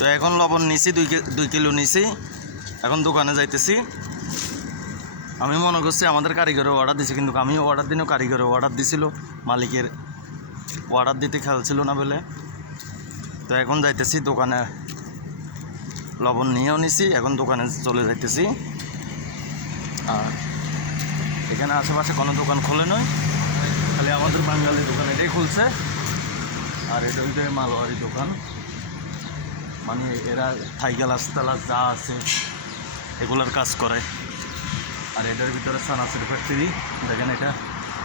তো এখন লবণ নিছি 2 কিলো নিছি, এখন দোকানে যাইতেছি। আমি মনে করছি আমাদের কারিগরের অর্ডার দিছি, কিন্তু আমি অর্ডার দিনও কারিগরের অর্ডার দিছিল, মালিকের অর্ডার দিতে খেয়াল ছিল না বলে। তো এখন যাইতেছি দোকানে, লবণ নিয়েও নিছি, এখন দোকানে চলে যাইতেছি। আর এখানে আশেপাশে কোনো দোকান খোলে নয়, খালি আমাদের বাঙালি দোকান এটাই খুলছে। আর এটা ওইটাই মালওয়ারি দোকান, মানে এরা থাইগালাস তালাস যা আছে এগুলোর কাজ করে। আর এটার ভিতরে সানাসুর ফ্যাক্টরি, দেখেন এটা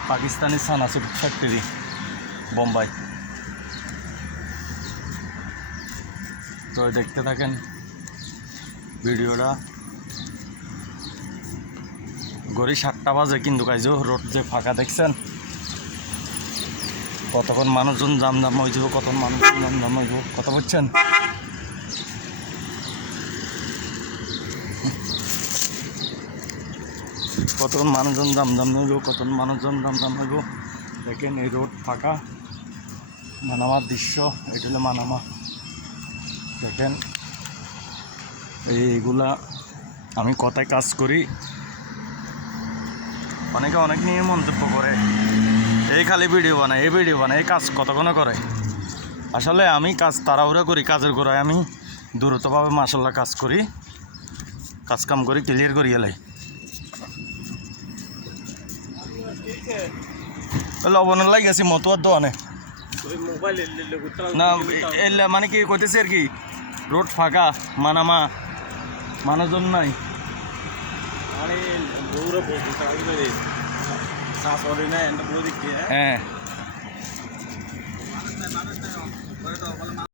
পাকিস্তানি সানাসুর ফ্যাক্টরি বোম্বাই। তো দেখতে থাকেন ভিডিওটা। ঘড়ি 7টা বাজে, কিন্তু কাইজো রোড যে ফাঁকা দেখছেন, কতক্ষণ মানুষজন জামজাম হয়ে যাব, কতক্ষণ মানুষজন জামজাম হয়ে যাব, কথা বলছেন। কতক্ষণ মানুষজন জামজাম হইব, কতক্ষণ মানুষজন জামজাম হইব। দেখেন এই রোড ফাঁকা, মানামার দৃশ্য, এটা হলো মানামা। দেখেন এইগুলা আমি কথায় কাজ করি, অনেকে অনেক নিয়ে মন্তব্য করে, এই খালি ভিডিও বানায়, এই ভিডিও বানায়, এই কাজ কতক্ষণ করে। আসলে আমি কাজ তাড়াহুড়া করি, কাজের গোড়ায় আমি দ্রুতভাবে মাশাল্লাহ কাজ করি, কাজ কাম করি, ক্লিয়ার করি এলাই। লবণের লাই গেছি মতুয়ার দোকানে না, এলে মানে কি কইতেছি আর কি, রোড ফাঁকা, মানামা মানুষজন নাই। হ্যাঁ